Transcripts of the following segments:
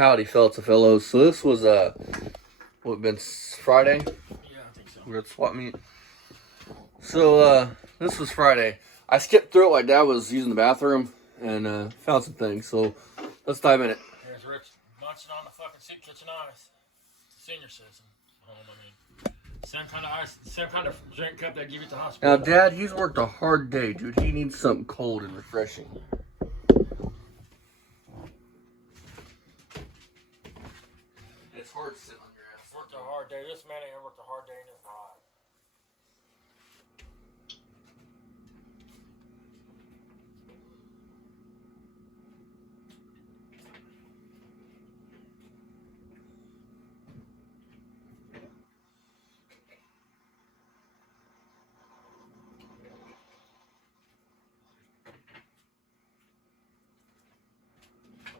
Howdy, fellows. So this was what been Friday? Yeah, I think so. We're at swap meet. So this was Friday. I skipped through it while Dad was using the bathroom and found some things. So let's dive in it. There's Rich munching on the fucking soup kitchen ice. Senior citizen. I mean, same kind of ice, same kind of drink cup they give you at the hospital. Now, Dad, he's worked a hard day, dude. He needs something cold and refreshing. It's hard sitting on your ass. Worked a hard day. This man ain't worked a hard day in his life.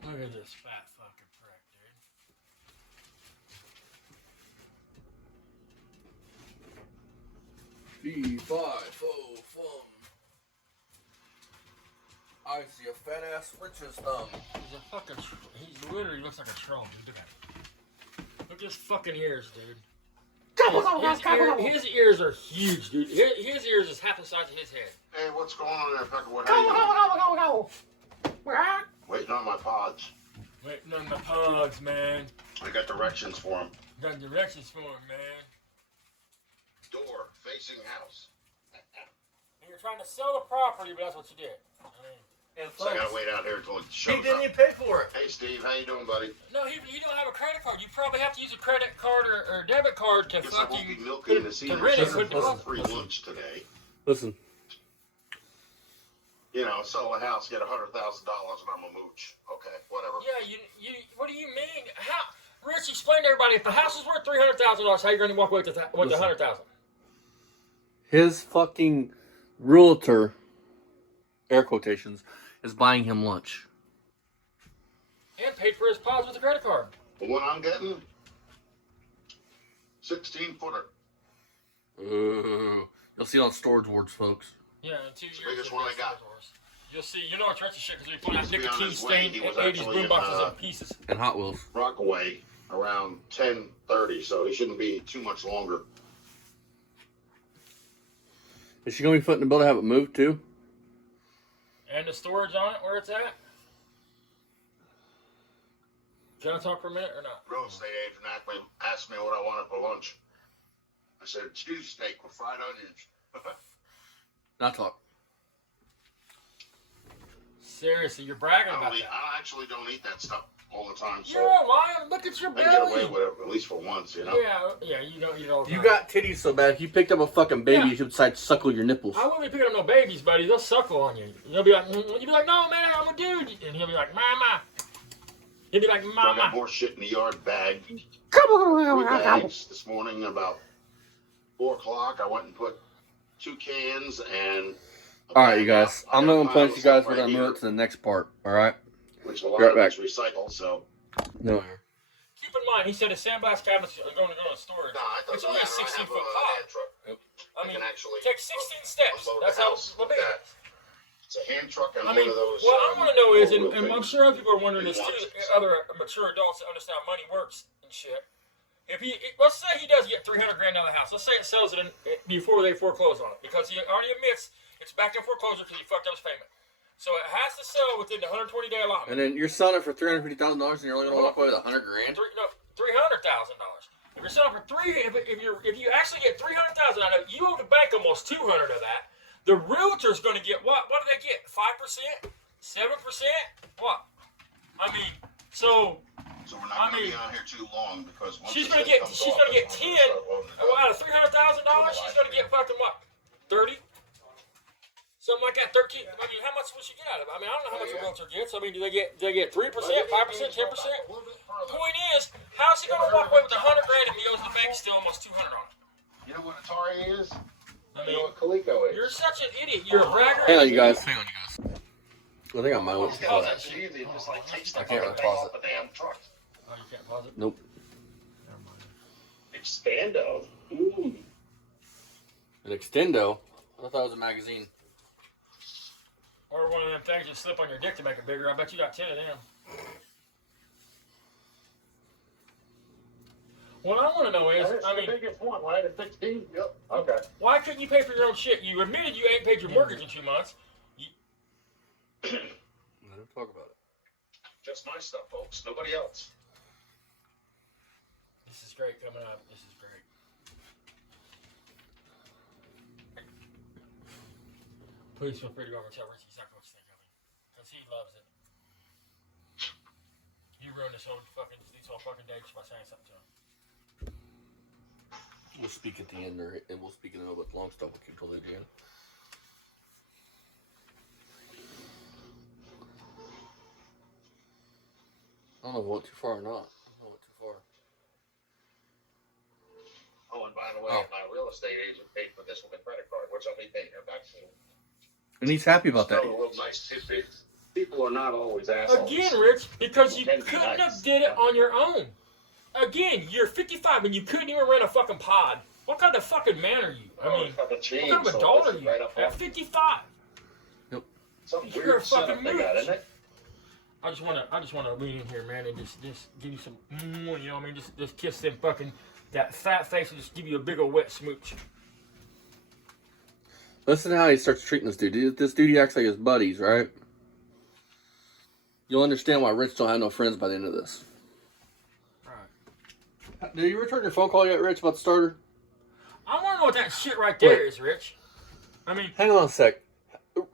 Look at this fat fucking prick, dude. Fee-fi-fo-fum. I see a fat ass Rich's thumb. He's a fucking. He literally looks like a troll, dude. Look at him. Look at his fucking ears, dude. His ears are huge, dude. His ears is half the size of his head. Hey, what's going on there, Pecker? What are you doing? Waiting on my pods. Waiting on the pods, man. I got directions for them. Got directions for him, man. Door facing house. You're trying to sell the property, but that's what you did. So I gotta wait out here until it shows He didn't up. even pay for it. Hey, Steve, how you doing, buddy? No, you don't have a credit card. You probably have to use a credit card or debit card to Guess I won't be fucking milking the senior rent it. citizen for free lunch today. Listen. You know, sell a house, get $100,000, and I'm a mooch. Okay, whatever. Yeah, you. What do you mean? How? Rich, explain to everybody. If the house is worth $300,000, how you going to walk away with the $100,000? His fucking realtor, air quotations, is buying him lunch. And paid for his pods with a credit card. The one I'm getting, 16-footer. Ooh. You'll see it on Storage Wars, folks. Yeah, in 2 years. biggest one I got. You'll see. You know it's retro shit because we put out Must be on nicotine his way. stained He was 80s actually in, boomboxes in pieces. And Hot Wheels. Rockaway around 10:30, so he shouldn't be too much longer. Is she going to be footing the bill to have it moved too? And the storage on it, where it's at. Can I talk for a minute or not? Real estate agent asked me what I wanted for lunch. I said, steak with fried onions. Not talk. Seriously, you're bragging about that. I actually don't eat that stuff all the time, so You're lying. Look at your I get away belly. with it at least for once, you know? Yeah, you don't eat all the You time. got titties so bad, if you picked up a fucking baby, Yeah. you should decide to suckle your nipples. I wouldn't be picking up no babies, buddy. They'll suckle on you. You'll be like, no, man, I'm a dude. And he'll be like, mama. He'll be like, So I got mama. more shit in the yard bag. 3 bags this morning about 4 o'clock. I went and put 2 cans and... Alright, you guys. I'm going to punch you guys. We're going to move it to the next part. Alright? Which a lot Right of back. it's recycled, so... No. Keep in mind, he said his sandblast cabinets are going to go in storage. No, it It's doesn't only a matter. I 16-foot have a pod. hand truck. I mean, can actually take 16 steps. unload That's the how house big with it that. is. It's a hand truck and I mean, one of those... what I want to know is, and four-wheel I'm things. sure other people are wondering this He too, wants it. other mature adults that understand how money works and shit. Let's say he does get $300,000 out of the house. Let's say it sells it before they foreclose on it, because he already admits it's back in foreclosure because he fucked up his payment. So it has to sell within the 120-day allotment. And then you're selling it for $350,000 and you're only going to walk away with $100,000? $300,000. If you're selling for if you actually get $300,000 out of it, you owe the bank almost $200,000 of that. The realtor's going to get what? What do they get? 5%? 7%? What? I mean, so So we're not going to be on here too long because once she's this going to thing get comes off, 10 that's when we're gonna start loading it up. out of $300,000. She's going to get fucking what? 30? Something like that. 13. I mean, how much will she get out of it? I mean, I don't know how much a realtor gets. I mean, do they get 3%, 5%, 10%? Point is, how's he going to walk away with $100,000 if he owes the bank still almost $200 on it? You know what Atari is? I You know mean, what Coleco is? you're such an idiot. You're a bragger. Hang on, you guys. Hang on, you guys. I think I might want to Yeah, pause that's it. easy. Just like takes the I can't fucking really thing pause off the damn truck. Oh, you can't pause it? Nope. Never mind. Expando. Ooh. An extendo? I thought it was a magazine. Or one of them things you slip on your dick to make it bigger. I bet you got 10 of them. What I want to know is, That's the biggest one, right? At 16? Yep. Okay. why couldn't you pay for your own shit? You admitted you ain't paid your mortgage in 2 months. Let him talk about it. Just my stuff, folks. Nobody else. This is great coming up. This is great. Please feel free to go over and tell Richie exactly what you think of him. Because he loves it. You ruined these whole fucking day just by saying something to him. We'll speak at the end, and we'll speak in a little bit long stuff. We'll keep till the end. I don't know if I went too far or not. I went too far. Oh, and by the way, my real estate agent paid for this with a credit card, which I'll be paying her back soon. And he's happy about that. A little nice tidbit. People are not always assholes. Again, Rich, because you Can be couldn't nice. have did it on your own. Again, you're 55 and you couldn't even rent a fucking pod. What kind of fucking man are you? I mean, what kind of adult are you at 55? Yep. Some You're weird a fucking setup they got, mooch. isn't it? I just wanna lean in here, man, and just give you some, you know what I mean? Just kiss them fucking, that fat face and just give you a big old wet smooch. Listen to how he starts treating this dude. This dude, he acts like his buddies, right? You'll understand why Rich don't have no friends by the end of this. Alright. Did you return your phone call yet, Rich, about the starter? I wanna know what that shit right there Wait. is, Rich. I mean, Hang on a sec.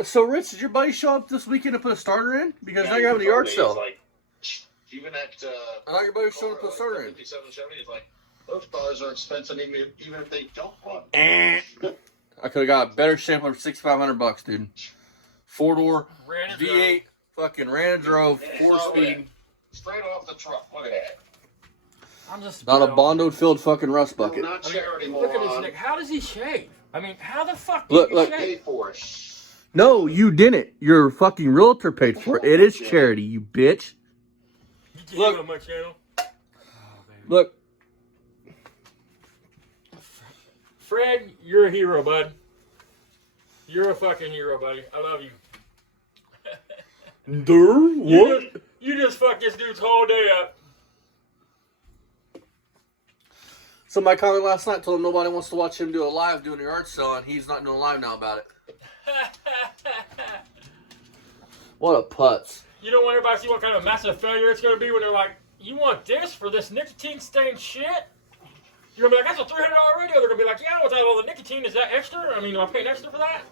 So, Rich, did your buddy show up this weekend to put a starter in? Because now you're having a yard sale. Like, even at I thought your buddy was showing up to put a starter in. 5770, it's like, those cars are expensive even if they don't run. I could have got a better sampler for $6,500, dude. 4-door, ran and V8, fucking ran and drove, Yeah, 4-speed. Straight off the truck. Look at that. I'm just Not a Bondo filled fucking rust bucket. Not charity, Look at this moron. Nick. How does he shave? I mean, how the fuck Look, do you look. shave? Pay for it. No, you didn't. Your fucking realtor paid for it. It is charity, you bitch. You get Look. on my channel. Oh, baby. Look. Fred, you're a hero, bud. You're a fucking hero, buddy. I love you. What? You just fucked this dude's whole day up. Somebody called me last night, told him nobody wants to watch him do a live doing a yard sale, and he's not doing a live now about it. What a putz. You don't want everybody to see what kind of massive failure it's going to be when they're like, you want this for this nicotine-stained shit? You're going to be like, that's a $300 radio. They're going to be like, yeah, without all the nicotine, is that extra? I mean, do I pay extra for that?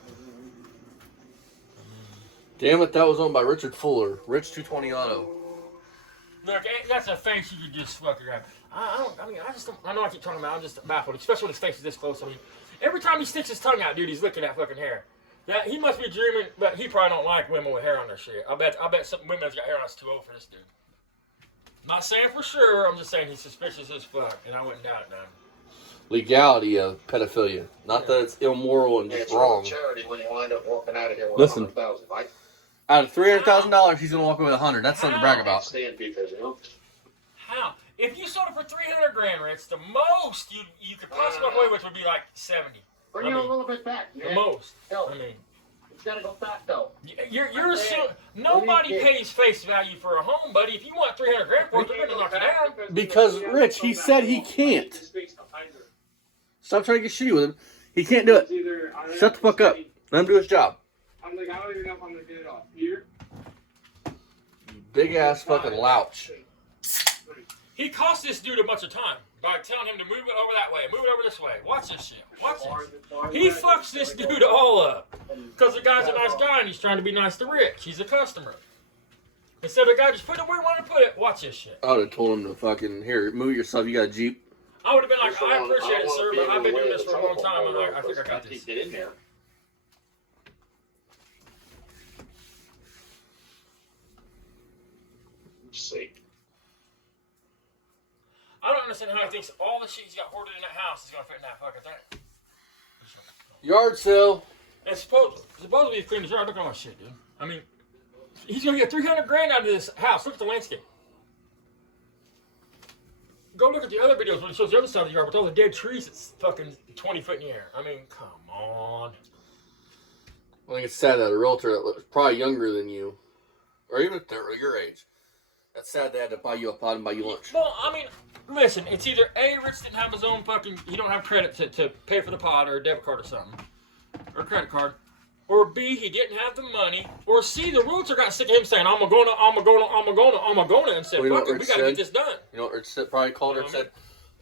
Damn it, that was owned by Richard Fuller. Rich 220 Auto. Look, that's a face you could just fucking grab. I know I keep talking about it, I'm just baffled, especially when his face is this close. I mean, every time he sticks his tongue out, dude, he's licking that fucking hair. That, he must be dreaming, but he probably don't like women with hair on their shit. I bet some women that's got hair on it's too old for this dude. Not saying for sure, I'm just saying he's suspicious as fuck, and I wouldn't doubt it, man. Legality of pedophilia. Not that it's immoral and just wrong. Charity when you wind up walking out of here with Listen. $100,000. Right? Out of $300,000, he's going to walk away with $100. That's something to brag about. Stand because, you know. How? If you sold it for $300,000, Rich, the most you could possibly walk away with would be like 70. Bring it a little bit back, man. The most. Hell, I mean, it's got to go back, though. Nobody pays face value for a home, buddy. If you want $300,000 for it, they're gonna knock it down. Because, Rich, he said he can't. Stop trying to get shitty with him. He can't do it. Shut the fuck up. Let him do his job. I'm like, I don't even know if I'm gonna get it off. Here? Big ass fucking louch. He cost this dude a bunch of time by telling him to move it over that way, move it over this way. Watch this shit. Watch this. He fucks this dude all up. Because the guy's a nice guy and he's trying to be nice to Rich. He's a customer. Instead of the guy just put it where he wanted to put it, watch this shit. I would have told him to fucking, here, move yourself. You got a Jeep. I would have been like, I appreciate it, sir, but I've been doing this for a long time and I think I got this. Get in there. See. I don't understand how he thinks all the shit he's got hoarded in that house is going to fit in that fucking thing. Yard sale. And supposedly he's cleaned his yard. Look at all my shit, dude. I mean, he's going to get $300,000 out of this house. Look at the landscape. Go look at the other videos when he shows the other side of the yard with all the dead trees that's fucking 20 foot in the air. I mean, come on. I think it's sad that a realtor that looks probably younger than you, or even your age, that's sad they had to buy you a pot and buy you lunch. Well, I mean, listen, it's either A, Rich didn't have his own fucking, he don't have credit to pay for the pod or a debit card or something, or a credit card, or B, he didn't have the money, or C, the realtor got sick of him saying, I'm gonna, and said, fuck it, we gotta get this done. You know what Rich said? Probably called her and said,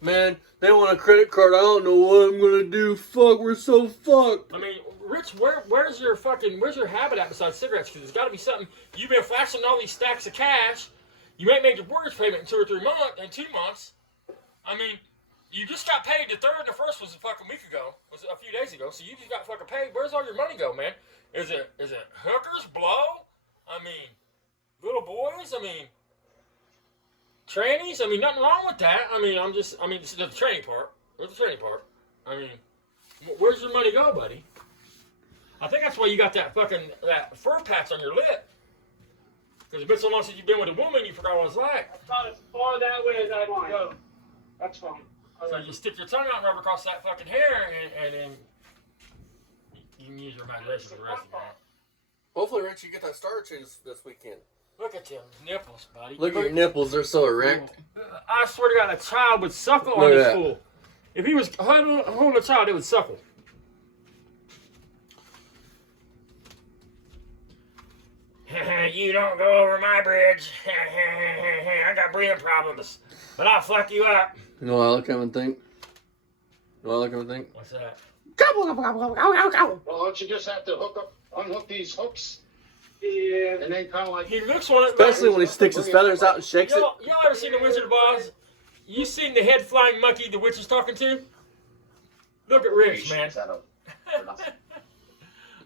man, they want a credit card. I don't know what I'm gonna do. Fuck, we're so fucked. I mean, Rich, where's your habit at besides cigarettes? Because there's got to be something. You've been flashing all these stacks of cash. You ain't made your mortgage payment in 2 or 3 months, in 2 months. I mean, you just got paid. The third and the first was a fucking week ago. Was a few days ago. So you just got fucking paid. Where's all your money go, man? Is it hookers, blow? I mean, little boys. I mean, trannies. I mean, nothing wrong with that. I mean, this is the tranny part. Where's the tranny part? I mean, where's your money go, buddy? I think that's why you got that fur patch on your lip. Because it's been so long since you've been with a woman, you forgot what it was like. That's about as far that way as I can go. That's fine. So you stick your tongue out and rub across that fucking hair, and then you can use your imagination for the rest of the night. Hopefully, Rich, you get that starter change this weekend. Look at them nipples, buddy. Look at your nipples. They're so erect. I swear to God, a child would suckle on his fool. If he was holding a child, it would suckle. You don't go over my bridge. I got breathing problems, but I'll fuck you up. You know what I look at him and think? What's that? Well, don't you just have to unhook these hooks? Yeah. And then kind of like... He looks one of Especially when he sticks his feathers out and shakes it. Y'all ever seen The Wizard of Oz? You seen the head flying monkey the witch is talking to? Look at Rich, man.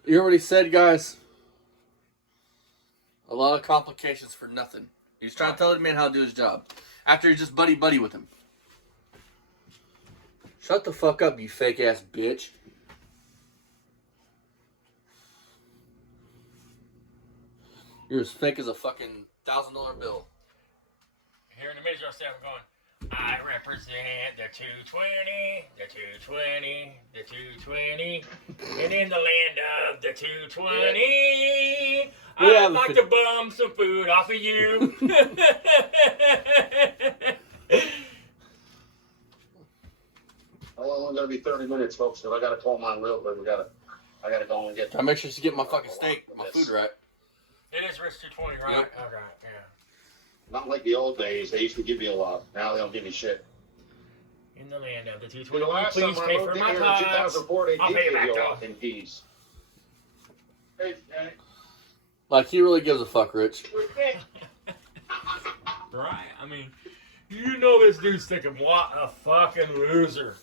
You hear what he said, guys? A lot of complications for nothing. He's trying to tell the man how to do his job. After he's just buddy-buddy with him. Shut the fuck up, you fake-ass bitch. You're as fake as a fucking $1,000 bill. Here in the minute, you'll see I'm going, I represent the 220, the 220, the 220, and in the land of the 220, I'd like to bum some food off of you. Well, only going to be 30 minutes, folks, because I got to call my realtor. I got to go and get... I make sure she get my fucking steak, my food right. It is Rich 220, right? Yep. Okay, yeah. Not like the old days. They used to give you a lot. Now they don't give you shit. In the land of the The 220, last please summer pay I for moved in my here in pots. 2004, they I'll did pay you give back, you a though. lot in peas. Hey, Like, he really gives a fuck, Rich. Right? I mean, you know this dude's thinking, what a fucking loser.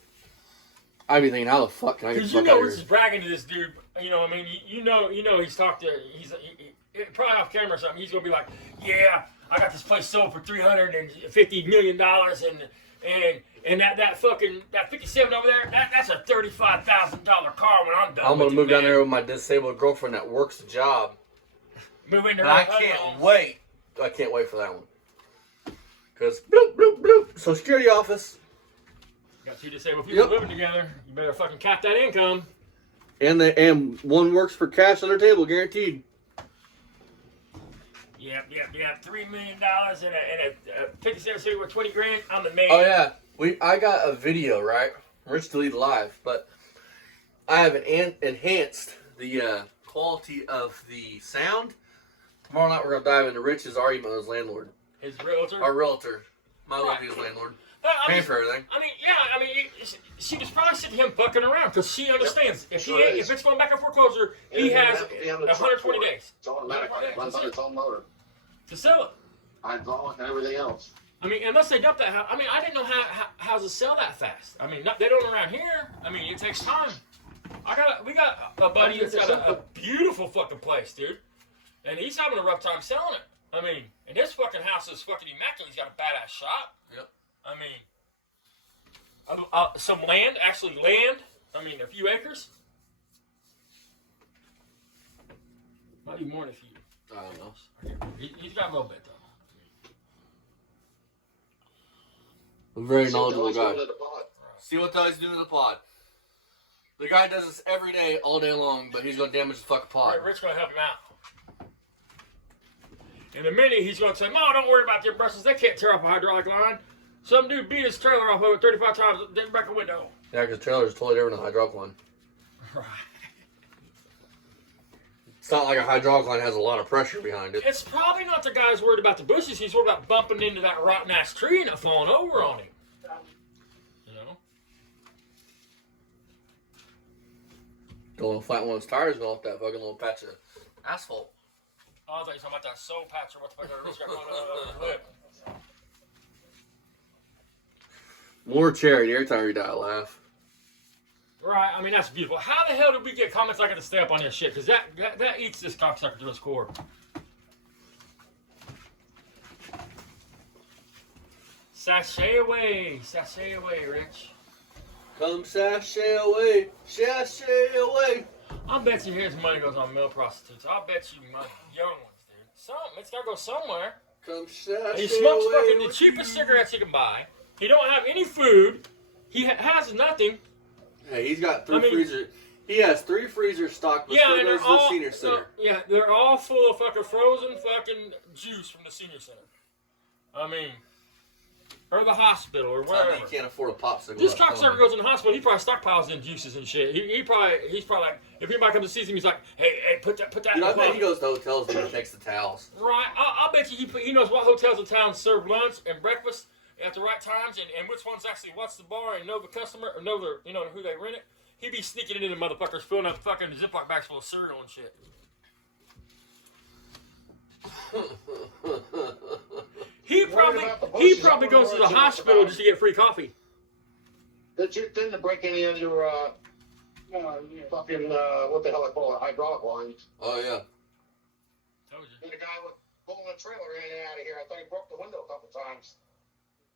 I'd be thinking, how the fuck can I get the Because you fuck know out of Rich is here? bragging to this dude. You know, I mean, you know, he's talked to, he's probably off camera or something. He's gonna be like, yeah, I got this place sold for $350 million, and that 57 over there, that's a $35,000 car when I'm done. I'm gonna with move you, down man. there with my disabled girlfriend that works the job. Move into And I her home. can't wait. I can't wait for that one. Because, bloop, bloop, bloop. Social Security office. Got two disabled people Yep. living together. You better fucking cap that income. And one works for cash on their table, guaranteed. Yep. $3 million and a 57 Civic with 20 grand. I'm the man. Oh yeah, I got a video, right? Rich deleted live, but I have enhanced the quality of the sound. Tomorrow night we're gonna dive into Rich's argument with his landlord, His realtor. our realtor. My Right. love, his landlord, I paying mean, for everything. She was probably sitting him fucking around because she understands if sure is. if it's going back in foreclosure, he It has doesn't have to be on the truck 120 for it. days It's automatic. It runs on its own motor. to sell it. Hydraulic and everything else. I mean, unless they dump that house. I mean, I didn't know how houses sell that fast. I mean, they don't around here. I mean, it takes time. We got a buddy that's got a beautiful fucking place, dude, and he's having a rough time selling it. I mean, and this fucking house is fucking immaculate. He's got a badass shop. Yep. I mean, some land, actually land. I mean, a few acres. Might be more than a few. I don't know. He's got a little bit though. A very See what knowledgeable the hell's guy. going to the pod. See what the hell he's doing in the pod. The guy does this every day, all day long, but he's gonna damage the fucking pod. Rich gonna help him out. In a minute, he's gonna say, "No, don't worry about their brushes. They can't tear off a hydraulic line." Some dude beat his trailer off of it 35 times, didn't break a window. Yeah, because the trailer is totally different than a hydraulic line. Right. It's not like a hydraulic line has a lot of pressure behind it. It's probably not the guy's worried about the bushes. He's worried about bumping into that rotten ass tree and it falling over on him. You know? The little flat one of those tires going off that fucking little patch of asphalt. Oh, I thought you were talking about that soul patch or what the fuck that Rich got going on over lip. More charity every time you die, I laugh. Right, I mean, that's beautiful. How the hell did we get comments like that to stay up on this shit? Because that eats this cocksucker to his core. Sashay away, Rich. Come sashay away, sashay away. I bet you his money goes on male prostitutes. I bet you money, young ones, dude. It's gotta go somewhere. Come sashay He smokes away fucking the with cheapest you. cigarettes he can buy. He don't have any food. He has nothing. Hey, he's got three freezers. He has 3 freezers stocked, but still and goes to the senior center. they're all full of fucking frozen fucking juice from the senior center. I mean, or the hospital or wherever. You can't afford a popsicle. This cocksucker goes in the hospital. He probably stockpiles in juices and shit. He's probably like, if anybody comes to see him, he's like, hey, put that. You know, I bet he goes to hotels and he takes the towels. Right. I bet you he knows what hotels in town serve lunch and breakfast at the right times and which ones actually watch the bar and know the customer or know who they rent it. He'd be sneaking into the motherfuckers, filling up fucking Ziploc bags full of cereal and shit. He probably goes to the hospital just to get free coffee. Didn't break any of your fucking what the hell I call it, hydraulic lines. Oh yeah. Told you. And the guy was pulling the trailer in and out of here. I thought he broke the window a couple times.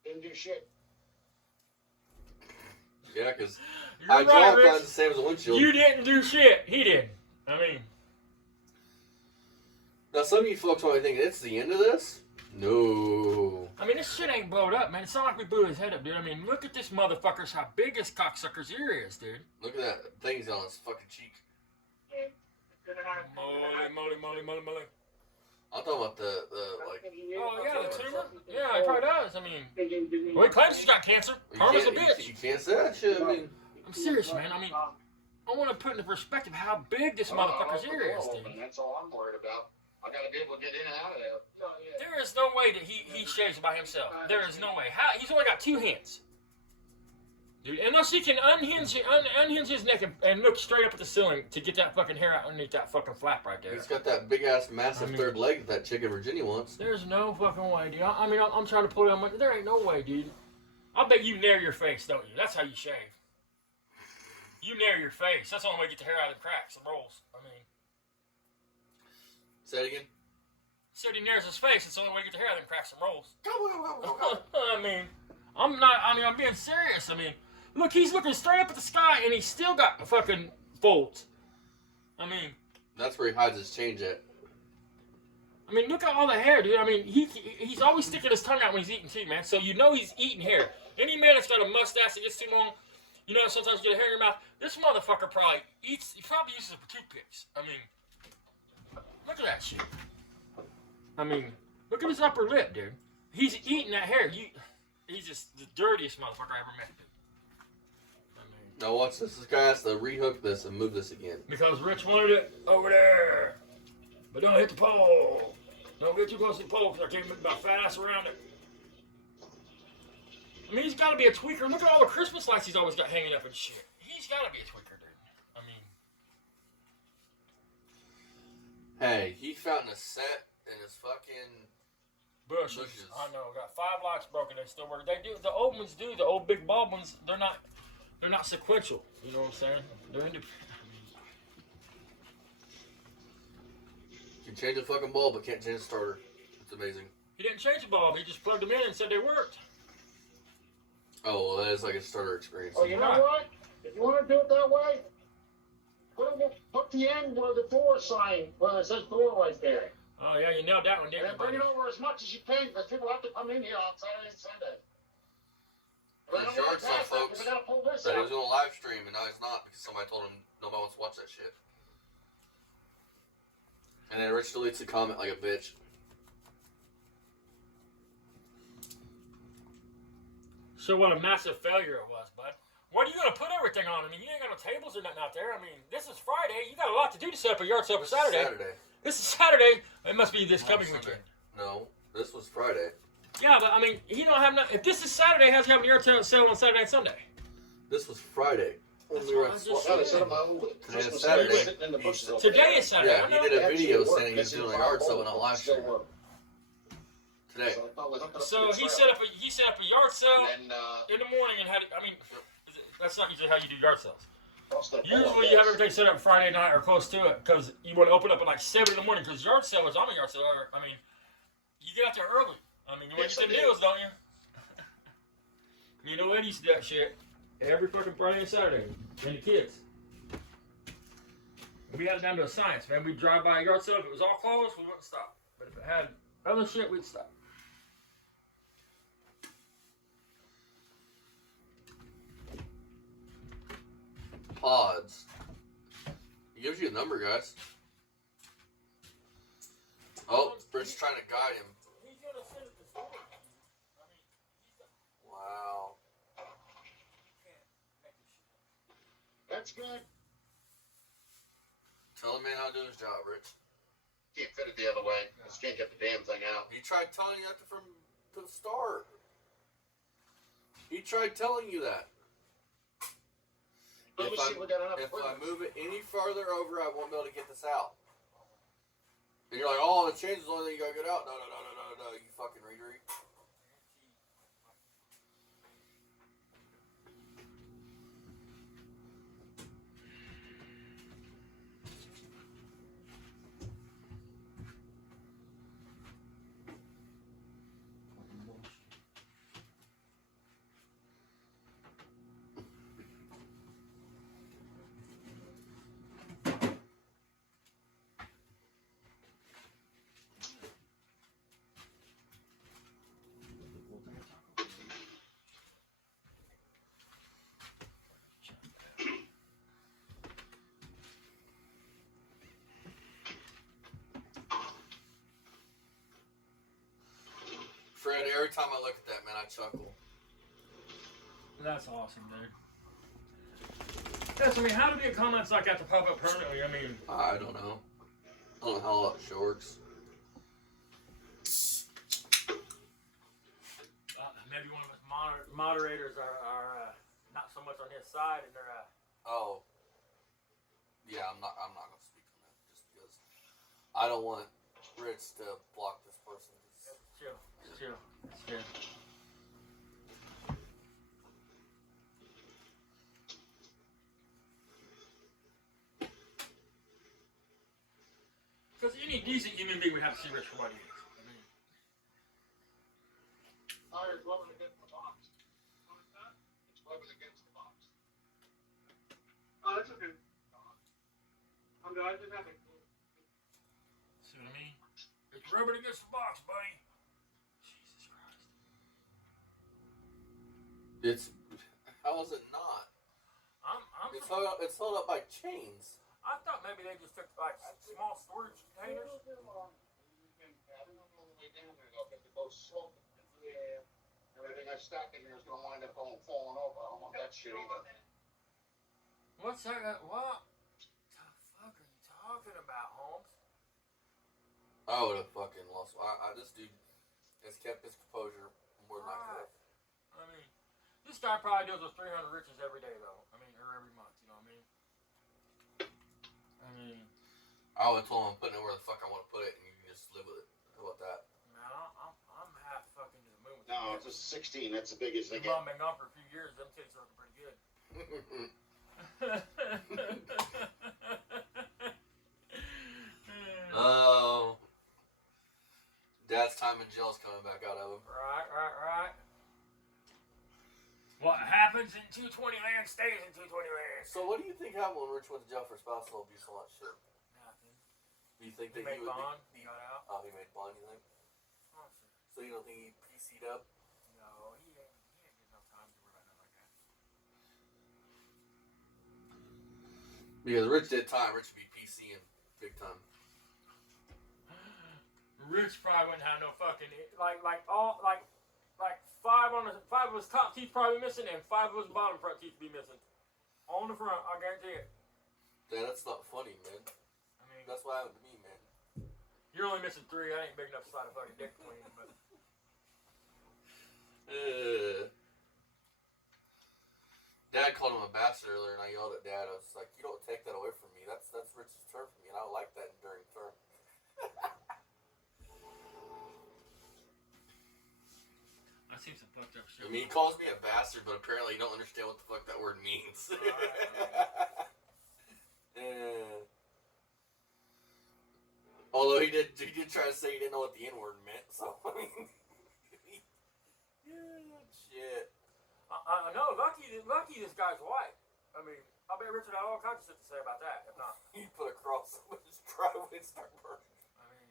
Didn't do shit. Yeah, because You're right, hydraulic Rich. line's the same as a windshield. You didn't do shit. He did. I mean, Now, some of you folks probably think it's the end of this. No. I mean, this shit ain't blowed up, man. It's not like we blew his head up, dude. I mean, look at this motherfucker's how big this cocksucker's ear is, dude. Look at that thing he's on his fucking cheek. Moly. I'm talking about the like. Oh, yeah, the tumor? Yeah, he probably does. I mean, well, he claims he's got cancer. Karma's a bitch. You can't say that shit. I mean, I'm serious, man. I mean, I want to put into perspective how big this motherfucker's ear is, dude. That's all I'm worried about. I gotta be able to get in and out of there. There is no way that he shaves by himself. There is no way. How? He's only got 2 hands. Dude, unless he can unhinge his neck and look straight up at the ceiling to get that fucking hair out underneath that fucking flap right there. he's got that big ass, massive third leg that chick in Virginia wants. There's no fucking way, dude. I mean, I'm trying to pull it on. There ain't no way, dude. I bet you nair your face, don't you? That's how you shave. You nair your face. That's the only way to get the hair out of the cracks and rolls. I mean, Say it again. said he nairs his face. It's the only way to get the hair out of the cracks and rolls. I mean, I'm being serious. I mean, look, he's looking straight up at the sky and he's still got fucking folds. I mean, That's where he hides his change at. I mean, look at all the hair, dude. I mean, he's always sticking his tongue out when he's eating too, man. So you know he's eating hair. Any man that's got a mustache that gets too long, you know, sometimes you get a hair in your mouth. This motherfucker probably uses it for toothpicks. I mean, look at that shit. I mean, look at his upper lip, dude. He's eating that hair. He's just the dirtiest motherfucker I ever met, dude. I mean, Now watch this. This guy has to rehook this and move this again. because Rich wanted it over there. But don't hit the pole. Don't get too close to the pole because I can't move my fat ass around it. I mean, he's got to be a tweaker. Look at all the Christmas lights he's always got hanging up and shit. He's got to be a tweaker, dude. I mean, Hey, he found a set in his fucking bushes. I know. Got 5 lights broken. They still work. They do. The old ones do. The old big bulb ones. They're not sequential. You know what I'm saying? They're independent. You can change the fucking bulb, but can't change the starter. It's amazing. He didn't change the bulb. He just plugged them in and said they worked. Oh, well, that is like a starter experience. Oh, you know what? If you want to do it that way, put the end where the door sign, where it says door right there. Oh yeah, you nailed that one, didn't And you? bring buddy? it over as much as you can, because people have to come in here on Saturday and Sunday. But his yard saw, folks, I gotta pull this that he out. was doing a live stream, and now he's not because somebody told him nobody wants to watch that shit. And then Rich deletes the comment like a bitch. show what a massive failure it was, bud. What are you going to put everything on? I mean, you ain't got no tables or nothing out there. I mean, this is Friday. You got a lot to do to set up a yard sale for Saturday. This is Saturday. It must be this coming weekend. No, this was Friday. Yeah, but I mean, you don't have no. If this is Saturday, how's you have a yard sale on Saturday and Sunday? This was Friday. That's what I just said. Today is Saturday. Yeah, he did a video saying he was doing a yard sale and a live stream. Today. So he set up a yard sale in the morning and had it. I mean, that's not usually how you do yard sales. Usually you have everything set up Friday night or close to it because you want to open up at like 7 in the morning because yard sellers, I'm a yard seller. I mean, you get out there early. I mean, you want to get them deals, don't you? You know, Ed used to do that shit every fucking Friday and Saturday. And the kids. We had it down to a science, man. We'd drive by a yard sale. If it was all closed, we wouldn't stop. But if it had other shit, we'd stop. Pods. He gives you a number, guys. Oh, Britt's trying to guide him. He's gonna send it to storage. Wow. That's good. Tell the man how to do his job, Rich. Can't fit it the other way. Just can't get the damn thing out. He tried telling you that from the start. He tried telling you that. Let me see if we got enough If I equipment. move it any farther over, I won't be able to get this out. And you're like, oh, the change is the only thing you gotta get out. No, you fucking read. Fred, every time I look at that, man, I chuckle. That's awesome, dude. Yes, I mean, how do the comments like that to pop up permanently? I mean, I don't know. I don't know how all that shit works. maybe one of his moderators are not so much on his side, and they're. Oh. Yeah, I'm not gonna speak on that just because I don't want Rich to block this person. Chill. Because any decent human being would have to see Rich for what he is. I mean, It's rubbing against the box. It's rubbing against the box. Oh, that's okay. I'm good. I just have it. see what I mean? It's rubbing against the box, buddy. Jesus Christ. It's how is it not? It's held up by chains. I thought maybe they just took like small storage containers. Everything I stack in here is going to wind up falling over. I don't want that shit either. What's that? What the fuck are you talking about, Holmes? I would have fucking lost. This dude has kept his composure more than I could have. I mean, this guy probably does those 300 riches every day, though. I mean, or every month. You know what I mean? I would have told him I'm putting it where the fuck I want to put it, and you can just live with it. How about that? Man, I'm half fucking to the moon with No, it's a 16. That's the biggest they I've get. been gone for a few years. Them titties are looking pretty good. Oh. Dad's time in jail's coming back out of him. Right. What happens in 220 land stays in 220 land. So what do you think happened when Rich went to jail for spousal abuse and all that shit? Nothing. Do you think He that made bond. He got out. Oh, he made bond, you think? Oh, sure. So you don't think he PC'd up? No, he ain't getting enough time to worry about nothing like that. Because Rich did time. Rich would be PCing big time. Rich probably wouldn't have no fucking like 5 of his top teeth probably missing, and 5 of his bottom front teeth be missing. On the front, I guarantee it. Yeah, that's not funny, man. I mean, That's what happened to me, man. you're only missing 3. I ain't big enough to slide a fucking dick between them, but. Dad called him a bastard earlier, and I yelled at Dad. I was like, "You don't take that away from me. That's Rich's term for me, and I don't like that during term." I seen some fucked up shit. I mean, he calls me a bastard, but apparently you don't understand what the fuck that word means. Although he did try to say he didn't know what the N word meant. So I mean, yeah, shit. I know. Lucky this guy's white. I mean, I bet Richard had all kinds of shit to say about that. If not, He put a cross on his driveway and start burning. I mean,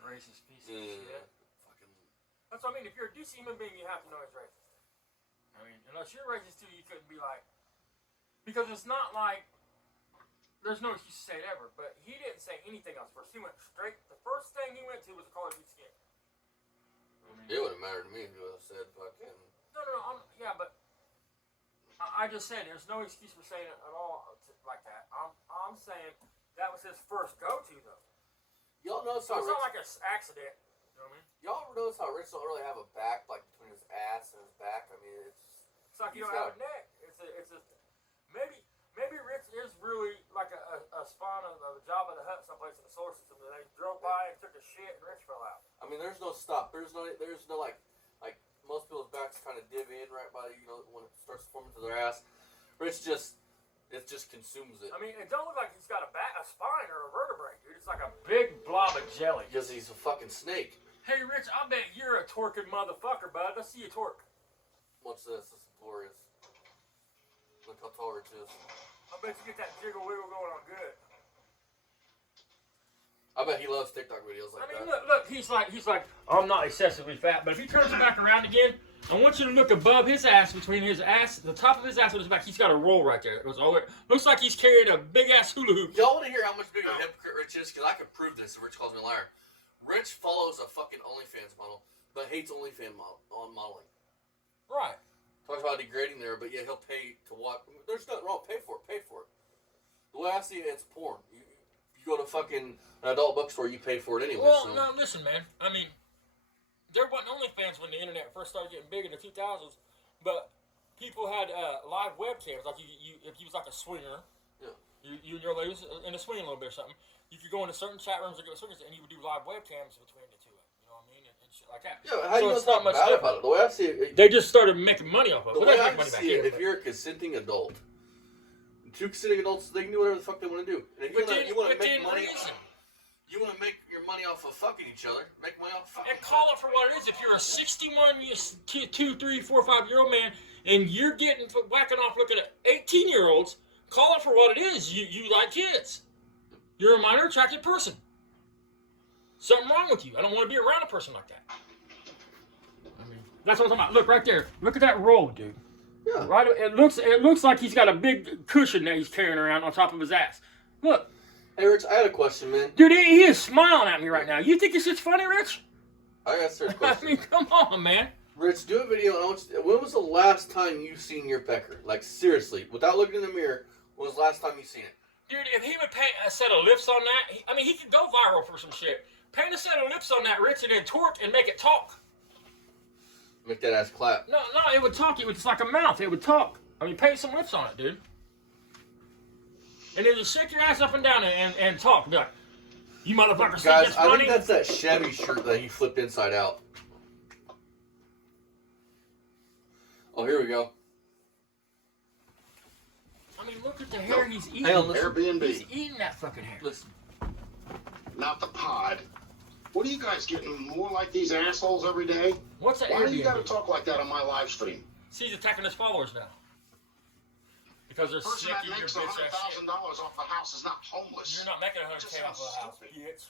racist piece of shit. Fucking. That's what I mean. If you're a decent human being, you have to know he's racist. I mean, unless you're racist too, you couldn't be like, because it's not like there's no excuse to say it ever. But he didn't say anything else first. He went straight. The first thing he went to was the color of his skin. I mean, It wouldn't matter to me if he would have said fucking. No. Yeah, but I just said there's no excuse for saying it at all like that. I'm saying that was his first go-to though. Y'all notice So how it's Rich, not like an accident. You know what I mean? y'all notice how Rich don't really have a back like between his ass and his back. I mean, It's like you He's don't got have a neck. It's a maybe Rich is really like a spawn of a Jabba the Hutt someplace in the solar system that they drove by and took a shit and Rich fell out. I mean, there's no stop. There's no like most people's backs kind of div in right by when it starts forming to their ass. Rich just consumes it. I mean, it don't look like he's got a spine or a vertebrae, dude. It's like a big blob of jelly. Because he's a fucking snake. Hey, Rich, I bet you're a torquing motherfucker, bud. Let's see you torque. What's this? This is glorious. Look how tall Rich is. I bet you get that jiggle wiggle going on good. I bet he loves TikTok videos like I mean, that. look, he's like, I'm not excessively fat, but if he turns it back around again, I want you to look above his ass, between his ass, the top of his ass and his back. He's got a roll right there. It goes all the way. Looks like he's carrying a big ass hula hoop. Y'all want to hear how much bigger a hypocrite Rich is? Because I can prove this if Rich calls me a liar. Rich follows a fucking OnlyFans model, but hates OnlyFans modeling. Right. Talks about degrading there, but yet he'll pay to watch. There's nothing wrong. Pay for it. The way I see it, it's porn. You go to fucking an adult bookstore, you pay for it anyway. Well, so. no, listen, man. I mean, there wasn't OnlyFans when the internet first started getting big in the 2000s, but people had live webcams. Like if you was like a swinger, Yeah. you and your lady was in a swing a little bit or something. You could go into certain chat rooms and get swingers, and you would do live webcams between the two. You know what I mean? And shit like that. Yeah, how do you know it's it's not not much bad different. about it? The way I see it, They just started making money off of it. the Well, way they I make money back see it, here, if you're a consenting adult, two consenting adults, they can do whatever the fuck they want to do. And if you want to make money, you want to make your money off of fucking each other. Make money off of fucking. And call it for what it is. If you're a 61, 2, 3, 4, 5-year-old man, and you're getting whacking off looking at 18-year-olds, call it for what it is. You like kids. You're a minor attracted person. Something wrong with you. I don't want to be around a person like that. I mean, that's what I'm talking about. Look right there. Look at that roll, dude. Yeah. Right. It looks like he's got a big cushion that he's carrying around on top of his ass. Look. Hey, Rich, I had a question, man. Dude, he is smiling at me right now. You think this shit's funny, Rich? I got a serious I question. mean, come on, man. Rich, do a video. And I want you, when was the last time you seen your pecker? Like, seriously, without looking in the mirror, when was the last time you seen it? Dude, if he would paint a set of lips on that, he could go viral for some shit. Paint a set of lips on that, Rich, and then torque and make it talk. Make that ass clap. No, it would talk. It was like a mouth. It would talk. I mean, paint some lips on it, dude. And then just shake your ass up and down and talk. Be like, you motherfuckers think Guys, that's I funny? think that's that Chevy shirt that he flipped inside out. Oh, here we go. I mean, look at the hair he's eating. Hang on, listen. Airbnb. He's eating that fucking hair. Listen. Not the pod. What are you guys getting more like these assholes every day? What's that Why do you gotta Airbnb? talk like that on my live stream? See, he's attacking his followers now. Because they're The person sick that of your makes bitch ass shit. $100,000 off the house is not homeless. You're not making Just 100K off of sounds the house, stupid. bitch.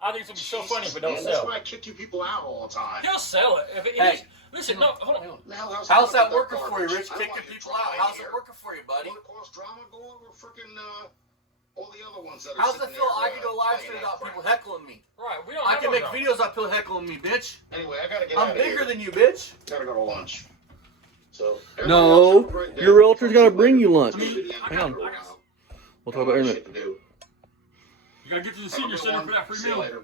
I think it's gonna be so Jesus, funny if it don't man, That's sell. why I kick you people out all the time. He'll sell it. Hey, Listen, no, hold on. Now, How's that fucking working for you, garbage? Rich? I don't Kicking want you people drama out. in How's here. it working for you, buddy? You want to cause drama? Go over freaking all the other ones that are How's it sitting feel? there, I can go live playing stream that without crap. people heckling me. Right, we don't I have can those make out. videos without people heckling me, bitch. Anyway, I gotta get I'm out of bigger here. than you, bitch. Gotta go to lunch. So everybody else No, have a great day. your realtor's Talk gotta to bring later. you lunch. It's gonna be the end of Hang on. the year now. We'll talk about it in a minute. Shit to do. You gotta get to the Have a senior good center one. for that free See you meal. later.